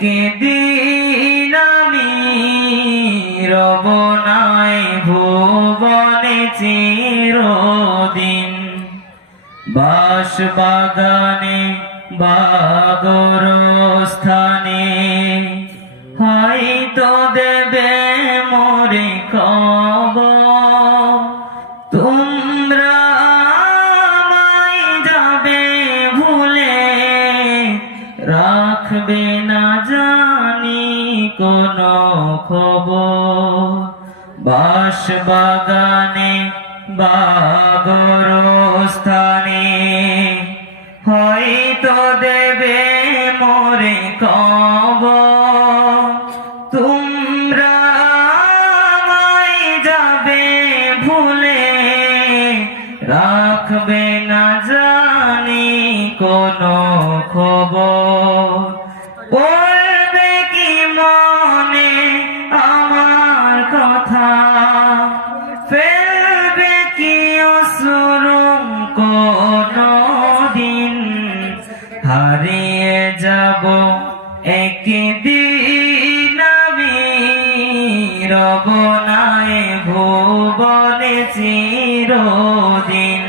একদিন আমি রবনাই ভুবনে চিরদিন। বাস বাগানে বাগর স্থানে হয়তো দেবে মোরে খবর। রাখবে না জানি কোন খবর। বাস বাগানে বাগর স্থানে হয়তো দেবে মোরে কব বলবে কি মনে আমার কথা? ফেলবে কি অসুরম কোন দিন? হারিয়ে যাব একদিন আমি। রবনায় ভুবনে চিরদিন।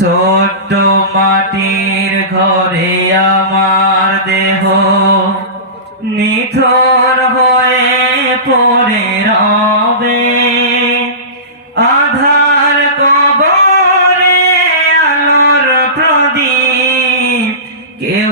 ছোট্ট মাটির ঘরে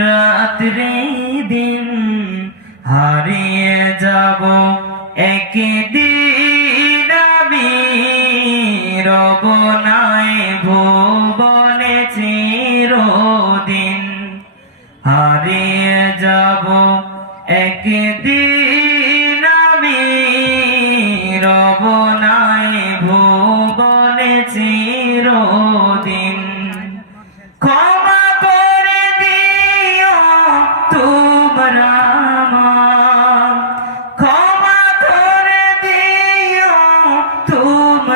রাত্রি দিন হারিয়ে যাব একদিন আমি। রবনায় ভুবনে চিরদিন হারিয়ে যাব একদিন আমি। রবনায় ভুবনে চিরদিন।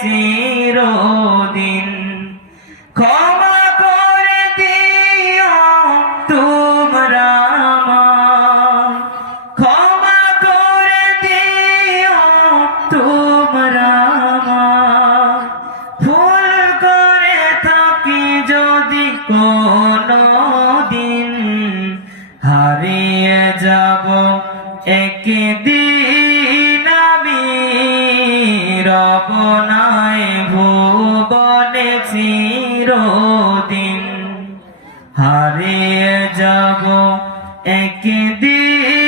চিরদিন ক্ষমা করে দিও তোমরা। ক্ষমা করে দিও তোমরা। ভুল করে থাকি যদি কোনো দিন হারিয়ে একদিন